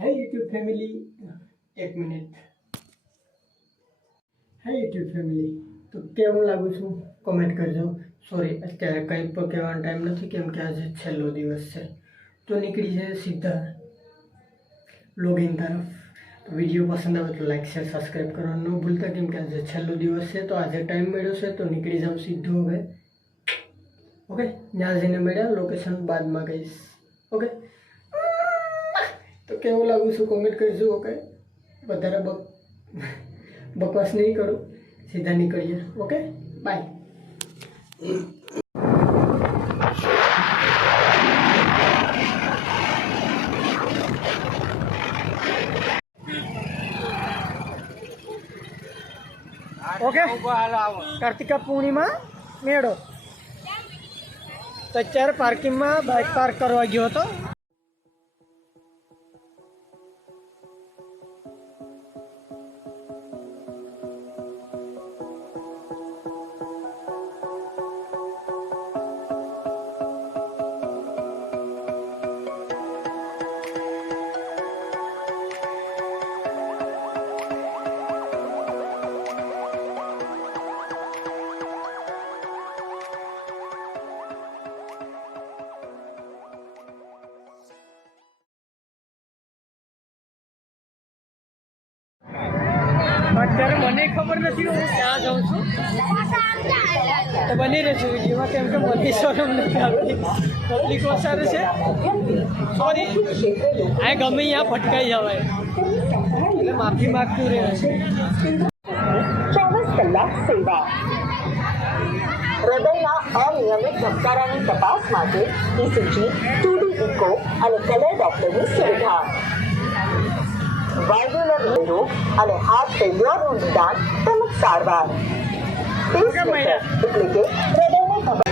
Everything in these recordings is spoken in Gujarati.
હે યુટ્યુબ ફેમિલી એક મિનિટ હે યુટ્યુબ ફેમિલી તો કેવું લાગુ છું કોમેન્ટ કરજો સોરી અત્યારે કંઈ પણ કહેવાનો ટાઈમ નથી કેમ કે આજે છેલ્લો દિવસ છે તો નીકળી જાય સીધા લોગિન તરફ તો વીડિયો પસંદ આવે તો લાઈક શેર સબસ્ક્રાઈબ કરવાનું ન ભૂલતા કેમ કે આજે છેલ્લો દિવસ છે તો આજે ટાઈમ મળ્યો છે તો નીકળી જાઉં સીધું હવે ઓકે ત્યાં જઈને મળ્યા લોકેશન બાદમાં કહીશ ઓકે તો કેવું લાગ્યું છું કોમેન્ટ કરજો ઓકે વધારે બક બકવાસ નહીં કરું, સીધા નીકળીએ okay bye okay Kartika Purnima મેળો. તો અત્યારે પાર્કિંગમાં બાઇક પાર્ક કરવા ગયો હતો. અત્યારે મને ખબર નથી હું ક્યાં જાઉં છું? તો બની રહેશે વિડીયોમાં, કેમ કે શરમ નથી આવતી. પબ્લિક વસારે છે. સોરી આ ગમે ત્યાં ફટકાઈ જવાય. એટલે માફી માગતું રહે. ચોવીસ કલાક સેવા. હૃદયના અનિયમિત ધબકારાની તપાસ માટે ઇસીજી ટુડી ઇકો અને કલર ડોક્ટરની સુવિધા. રોગ અને હાર્ટ ફેલ્યોરનું નિદાન તેમજ સારવાર. પેસમેકર એટલે કે હૃદયને ખબર.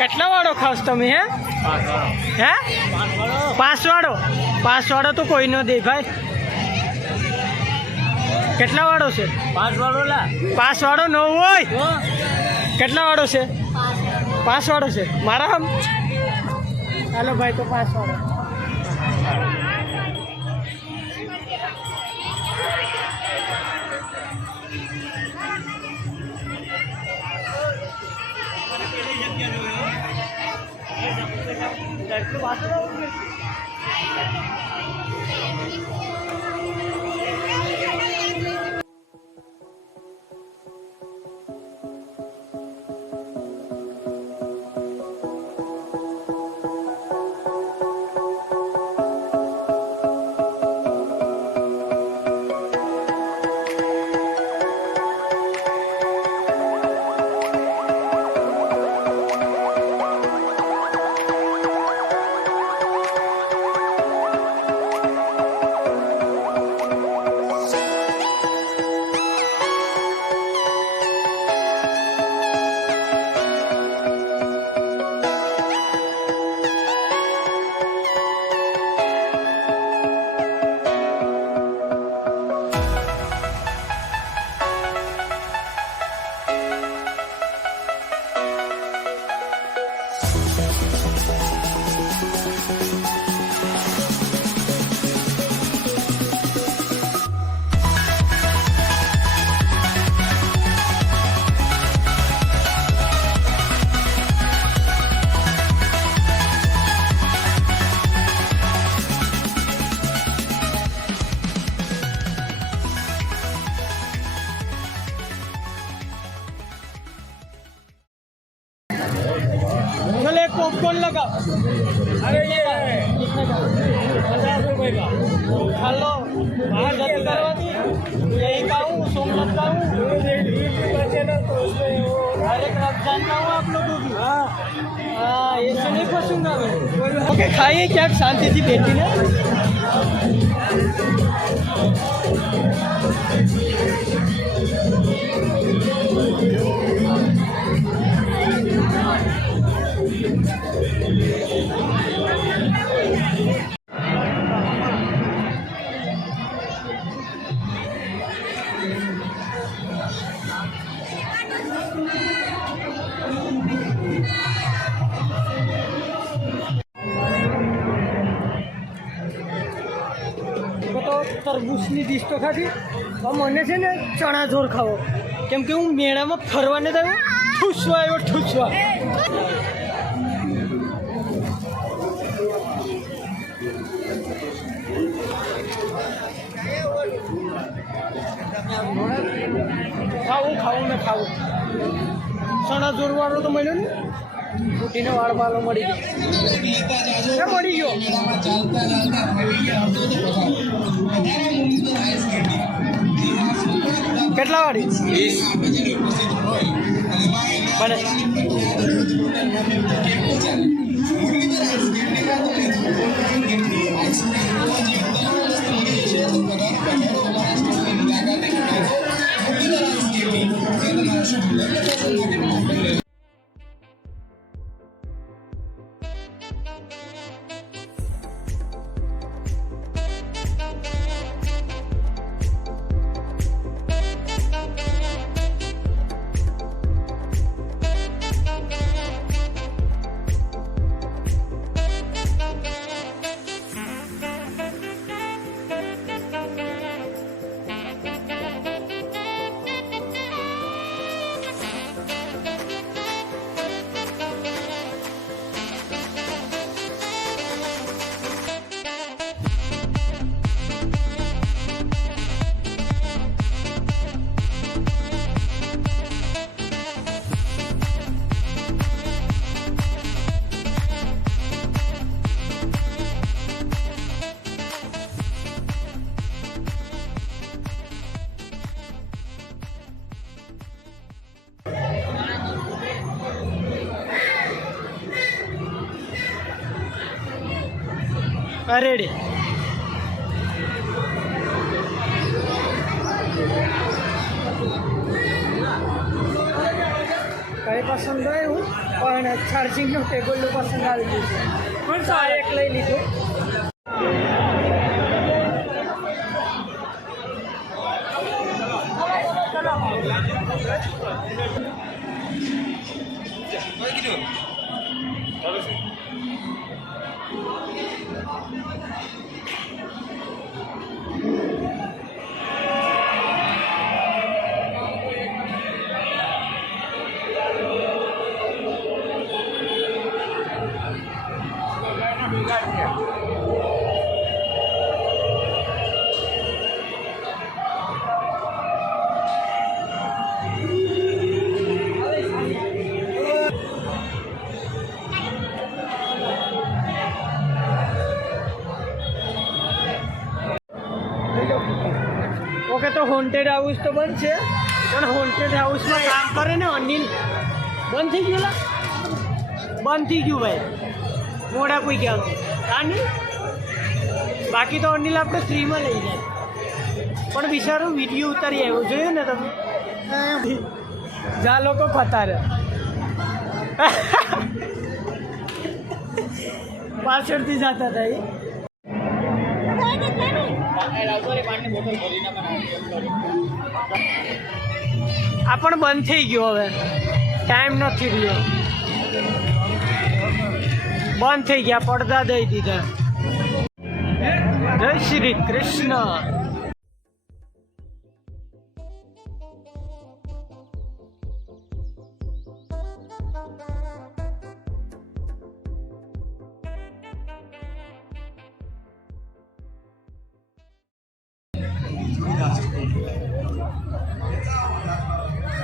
કેટલા વાળો ખાસ તમે હે. હે? પાંચ વાળો? પાંચ વાળો તો કોઈ ન દે ભાઈ. કેટલા વાળો છે? પાંચ વાળો લા. હોય? કેટલા વાળો છે? પાંચ વાળો છે. મારા હમ? હાલો ભાઈ તો પાંચ વાળો. કેટલું વાંચવા पॉपकॉर्न लगा अरे ये पचास रुपए का हेलो बाहर जल्दी करवाती यही का हूँ सोमनाथ का हूँ हर एक रमजान का हूँ आप लोगों की हाँ ऐसे नहीं फंसूंगा मैं ओके खाइए क्या शांति थी बेटी ने તરબૂચની ડીશ તો ખાધી. મને છે ને ચણા જોર ખાવો. કેમ કે હું મેળામાં ફરવાને તમે ઠૂસવા આવ્યો ઠૂસવા ખાવું ખાવું ને ખાવું. સણા જોર વાળો તો મળ્યો ને? ફૂટીને વાળ વાળો મળી ગયો. મળી ગયો. કેટલા વાળી? બને. よろしくお願いします。રેડી કઈ પસંદ આવ્યું પણ ચાર્જિંગનું ટેબલનું પસંદ આવી ગયું છે. પણ તો આ એક લઈ લીધું. Thank તો હોન્ટેડ હાઉસ તો બંધ છે. પણ હોન્ટેડ હાઉસમાં કામ કરે ને અનિલ. બંધ થઈ ગયું? બંધ થઈ ગયું ભાઈ. મોડા કોઈ ગયા અનિલ બાકી તો અનિલ આપણે ફ્રીમાં લઈ જાય. પણ બિચારો વીડિયો ઉતારી આવ્યો. જોયું ને તમે? જા લોકો પતારે. પાછળથી જતા હતા એ. આ પણ બંધ થઈ ગયો હવે. ટાઈમ નથી રહ્યો. બંધ થઈ ગયા, પડદા દઈ દીધા. જય શ્રી કૃષ્ણ.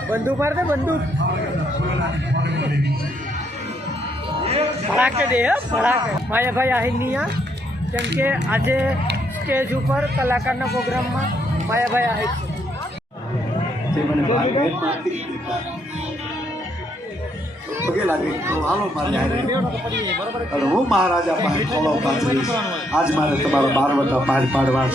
બંદૂક માર દે, બંદૂક. ભડાકે દે ભડાકે માયાભાઈ આહિરની કેમ કે આજે સ્ટેજ ઉપર કલાકારના પ્રોગ્રામમાં માયાભાઈ આહિર છે. મારી મારી હું મહારાજા પાસે આજ મારે તમારો બારવટા પાર પાડવા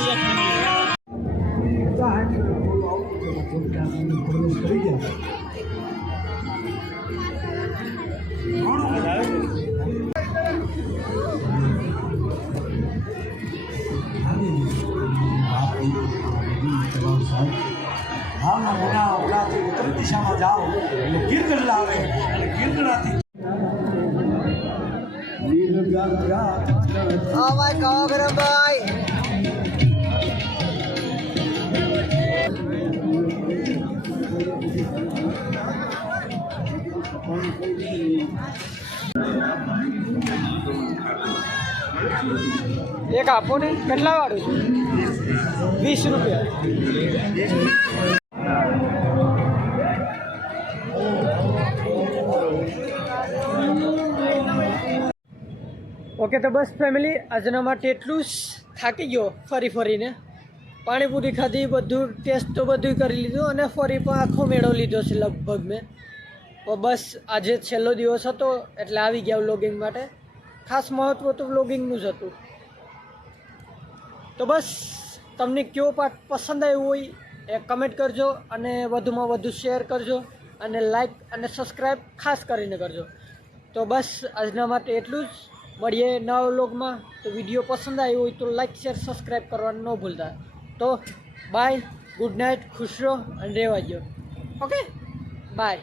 હાલના મોટા ઓલાથી ઉત્તર દિશામાં જાઓ એટલે ગીરગઢ લાવે અને ગીરગઢાથી Oh my god, ભાઈ એક આપો ને કેટલા વાળું વીસ રૂપિયા. ઓકે, તો બસ ફેમિલી, આજના માટે એટલું જ. થાકી ગયો ફરી ફરીને. પાણીપુરી ખાધી, બધું ટેસ્ટ તો બધું કરી લીધું અને ફરી પણ આખો મેળો લીધો છે લગભગ મેં. તો બસ આજે છેલ્લો દિવસ હતો એટલે આવી ગયા વ્લોગિંગ માટે. ખાસ મહત્વ તો વ્લોગિંગનું જ હતું. તો બસ, તમને કયો પાર્ટ પસંદ આવ્યો હોય એ કમેન્ટ કરજો અને વધુમાં વધુ શેર કરજો અને લાઈક અને સબસ્ક્રાઈબ ખાસ કરીને કરજો. તો બસ, આજના માટે એટલું જ. મળીએ નવા વ્લોગમાં તો વીડિયો પસંદ આવ્યો હોય તો લાઈક શેર સબસ્ક્રાઈબ કરવાનું ન ભૂલતા. તો બાય ગુડ નાઇટ ખુશ રહો અને રહેવા દો ઓકે બાય